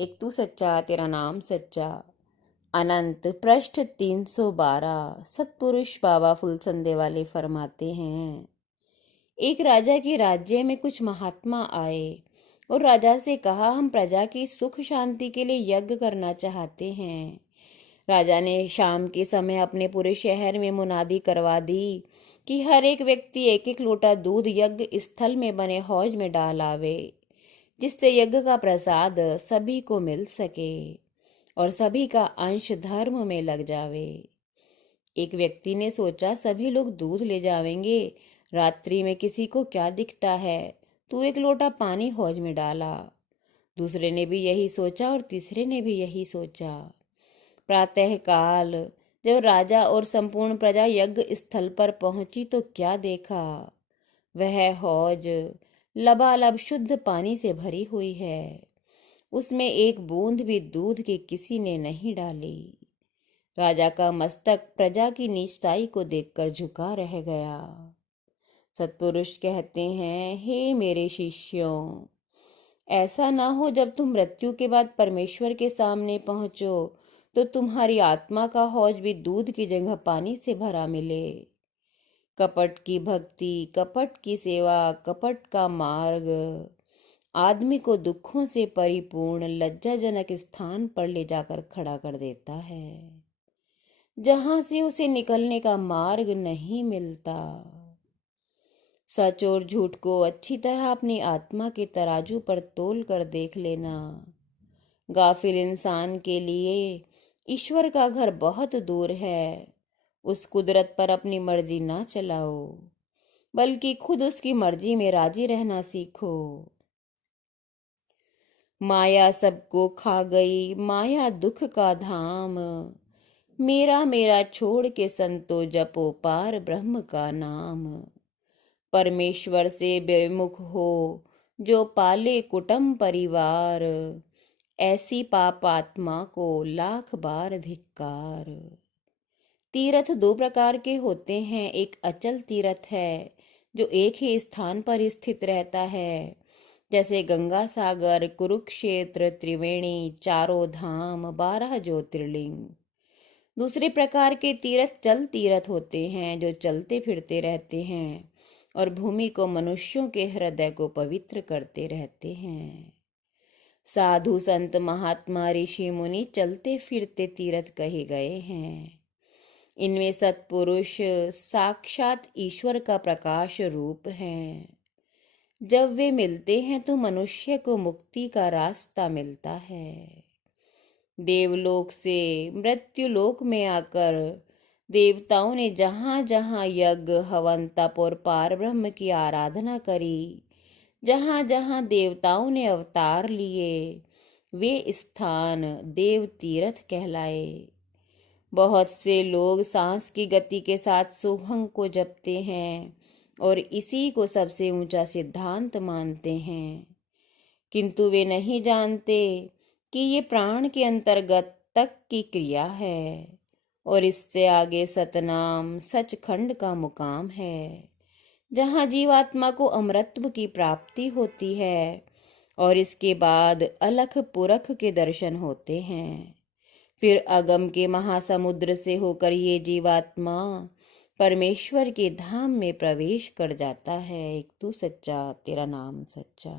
एक तू सच्चा तेरा नाम सच्चा। अनंत पृष्ठ 312। सतपुरुष बाबा फुलसंदे वाले फरमाते हैं, एक राजा के राज्य में कुछ महात्मा आए और राजा से कहा, हम प्रजा की सुख शांति के लिए यज्ञ करना चाहते हैं। राजा ने शाम के समय अपने पूरे शहर में मुनादी करवा दी कि हर एक व्यक्ति एक एक लोटा दूध यज्ञ स्थल में बने हौज में डाल आवे, जिससे यज्ञ का प्रसाद सभी को मिल सके और सभी का अंश धर्म में लग जावे। एक व्यक्ति ने सोचा, सभी लोग दूध ले जावेंगे, रात्रि में किसी को क्या दिखता है, तू एक लोटा पानी हौज में डाला। दूसरे ने भी यही सोचा और तीसरे ने भी यही सोचा। प्रातः काल जब राजा और संपूर्ण प्रजा यज्ञ स्थल पर पहुंची तो क्या देखा, वह हौज लबालब शुद्ध पानी से भरी हुई है। उसमें एक बूंद भी दूध की किसी ने नहीं डाली। राजा का मस्तक प्रजा की नीचताई को देखकर झुका रह गया। सतपुरुष कहते हैं, हे मेरे शिष्यों, ऐसा ना हो जब तुम मृत्यु के बाद परमेश्वर के सामने पहुंचो तो तुम्हारी आत्मा का हौज भी दूध की जगह पानी से भरा मिले। कपट की भक्ति, कपट की सेवा, कपट का मार्ग आदमी को दुखों से परिपूर्ण लज्जाजनक स्थान पर ले जाकर खड़ा कर देता है, जहां से उसे निकलने का मार्ग नहीं मिलता। सच और झूठ को अच्छी तरह अपनी आत्मा के तराजू पर तोल कर देख लेना। गाफिल इंसान के लिए ईश्वर का घर बहुत दूर है। उस कुदरत पर अपनी मर्जी ना चलाओ, बल्कि खुद उसकी मर्जी में राजी रहना सीखो। माया सबको खा गई, माया दुख का धाम, मेरा मेरा छोड़ के संतो जपो पार ब्रह्म का नाम। परमेश्वर से बेमुख हो जो पाले कुटुंब परिवार, ऐसी पाप आत्मा को लाख बार धिक्कार। तीर्थ दो प्रकार के होते हैं, एक अचल तीर्थ है जो एक ही स्थान पर स्थित रहता है, जैसे गंगा सागर, कुरुक्षेत्र, त्रिवेणी, चारों धाम, 12 ज्योतिर्लिंग। दूसरे प्रकार के तीर्थ चल तीर्थ होते हैं जो चलते फिरते रहते हैं और भूमि को, मनुष्यों के हृदय को पवित्र करते रहते हैं। साधु संत महात्मा ऋषि मुनि चलते फिरते तीर्थ कहे गए हैं। इनमें सत्पुरुष साक्षात ईश्वर का प्रकाश रूप हैं। जब वे मिलते हैं तो मनुष्य को मुक्ति का रास्ता मिलता है। देवलोक से मृत्युलोक में आकर देवताओं ने जहाँ जहाँ यज्ञ, हवन, तप और पार ब्रह्म की आराधना करी, जहाँ जहाँ देवताओं ने अवतार लिए, वे स्थान देव तीर्थ कहलाए। बहुत से लोग सांस की गति के साथ सोहंग को जपते हैं और इसी को सबसे ऊंचा सिद्धांत मानते हैं, किंतु वे नहीं जानते कि ये प्राण के अंतर्गत तक की क्रिया है और इससे आगे सतनाम सचखंड का मुकाम है, जहाँ जीवात्मा को अमरत्व की प्राप्ति होती है और इसके बाद अलख पुरख के दर्शन होते हैं। फिर अगम के महासमुद्र से होकर ये जीवात्मा परमेश्वर के धाम में प्रवेश कर जाता है। एक तू सच्चा तेरा नाम सच्चा।